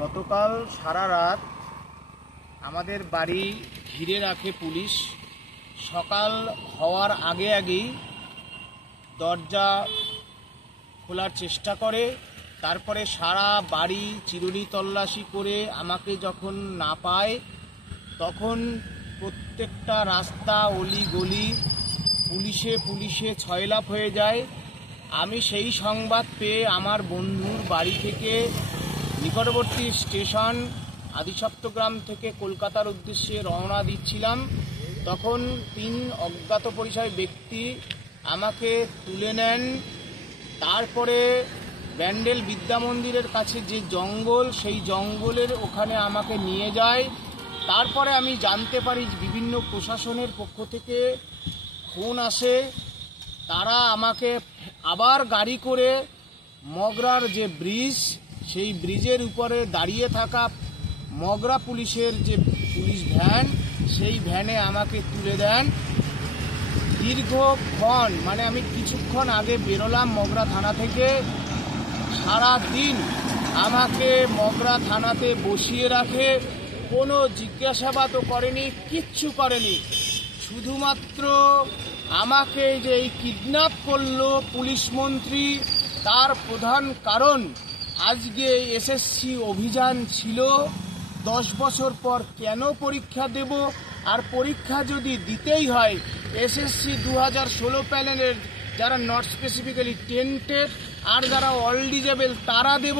গতকাল সারা রাত আমাদের বাড়ি ঘিরে রাখে পুলিশ। সকাল হওয়ার আগেই দরজা খোলার চেষ্টা করে, তারপরে সারা বাড়ি চিরুনি তল্লাশি করে আমাকে যখন না পায় তখন প্রত্যেকটা রাস্তা অলি গলি পুলিশে ছয়লাপ হয়ে যায়। আমি সেই সংবাদ পেয়ে আমার বন্ধুর বাড়ি থেকে নিকটবর্তী স্টেশন আদিসপ্তগ্রাম থেকে কলকাতার উদ্দেশ্যে রওনা দিচ্ছিলাম। তখন 3 অজ্ঞাত পরিচয় ব্যক্তি আমাকে তুলে নেন। তারপরে ব্যান্ডেল বিদ্যা মন্দিরের কাছে যে জঙ্গল, সেই জঙ্গলের ওখানে আমাকে নিয়ে যায়। তারপরে আমি জানতে পারি বিভিন্ন প্রশাসনের পক্ষ থেকে ফোন আসে, তারা আমাকে আবার গাড়ি করে মগরার যে ব্রিজ, সেই ব্রিজের উপরে দাঁড়িয়ে থাকা মগরা পুলিশের যে পুলিশ ভ্যান, সেই ভ্যানে আমাকে তুলে দেন। দীর্ঘক্ষণ আমি কিছুক্ষণ আগে বেরোলাম মগরা থানা থেকে। সারা দিন আমাকে মগরা থানাতে বসিয়ে রাখে, কোনো জিজ্ঞাসাবাদও করেনি, কিচ্ছু করেনি। শুধুমাত্র আমাকে যে এই কিডন্যাপ করলো পুলিশ মন্ত্রী, তার প্রধান কারণ আজকে এসএসসি অভিযান ছিল। 10 বছর পর কেন পরীক্ষা দেব? আর পরীক্ষা যদি দিতেই হয়, এসএসসি 2016 প্যানেলের যারা নট স্পেসিফিক্যালি টেন্টেড আর যারা অল ডিজেবল তারা দেব,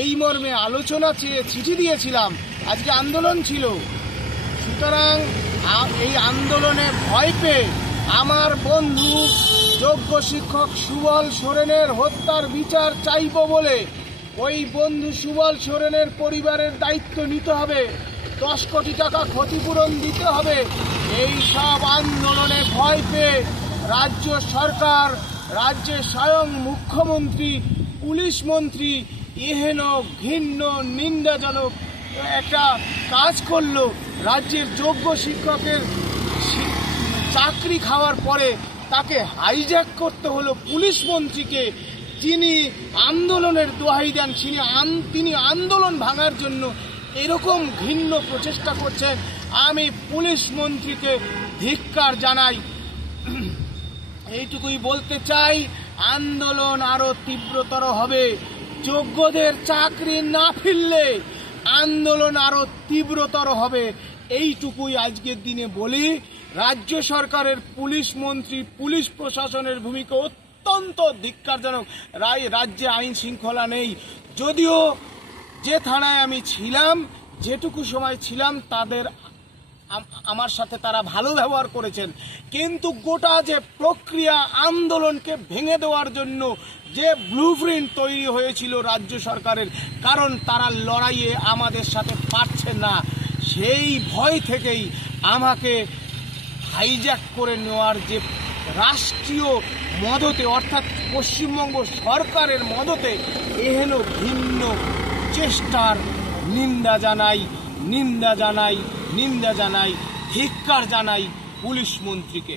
এই মর্মে আলোচনা চেয়ে চিঠি দিয়েছিলাম। আজকে আন্দোলন ছিল, সুতরাং এই আন্দোলনে ভয় পেয়ে আমার বন্ধু যোগ্য শিক্ষক সুবল সোরেনের হত্যার বিচার চাইব বলে ওই বন্ধু সুবল সোরেনের পরিবারের দায়িত্ব নিতে হবে, 10 কোটি টাকা ক্ষতিপূরণ দিতে হবে। এই সব আন্দোলনে ভয় পেয়ে রাজ্য সরকার, রাজ্যের স্বয়ং মুখ্যমন্ত্রী, পুলিশ মন্ত্রী এহেন ঘৃণ্য নিন্দাজনক একটা কাজ করলো। রাজ্যের যোগ্য শিক্ষকের চাকরি খাওয়ার পরে তাকে হাইজ্যাক করতে হলো পুলিশ মন্ত্রীকে, যিনি আন্দোলনের দোহাই দেন, তিনি আন্দোলন ভাঙার জন্য এরকম ঘৃণ্য প্রচেষ্টা করছেন। আমি পুলিশ মন্ত্রীকে ধিক্কার জানাই। এইটুকুই বলতে চাই, আন্দোলন আরো তীব্রতর হবে। যোগ্যদের চাকরি না ফিরলে আন্দোলন আরো তীব্রতর হবে। এইটুকুই আজকের দিনে বলি। রাজ্য সরকারের পুলিশ মন্ত্রী, পুলিশ প্রশাসনের ভূমিকা অত্যন্ত ধিক্কারজনক। রাজ্যে আইন শৃঙ্খলা নেই। যদিও যে থানায় আমি ছিলাম, যেটুকু সময় ছিলাম, আমার সাথে তারা ভালো ব্যবহার করেছেন, কিন্তু গোটা যে প্রক্রিয়া আন্দোলনকে ভেঙে দেওয়ার জন্য যে ব্লুপ্রিন্ট তৈরি হয়েছিল রাজ্য সরকারের, কারণ তারা লড়াইয়ে আমাদের সাথে পারছে না, সেই ভয় থেকেই আমাকে হাইজ্যাক করে নেওয়ার যে রাষ্ট্রীয় মদতে, অর্থাৎ পশ্চিমবঙ্গ সরকারের মদতে এহেন ভিন্ন চেষ্টার নিন্দা জানাই, ধিক্কার জানাই পুলিশ মন্ত্রীকে।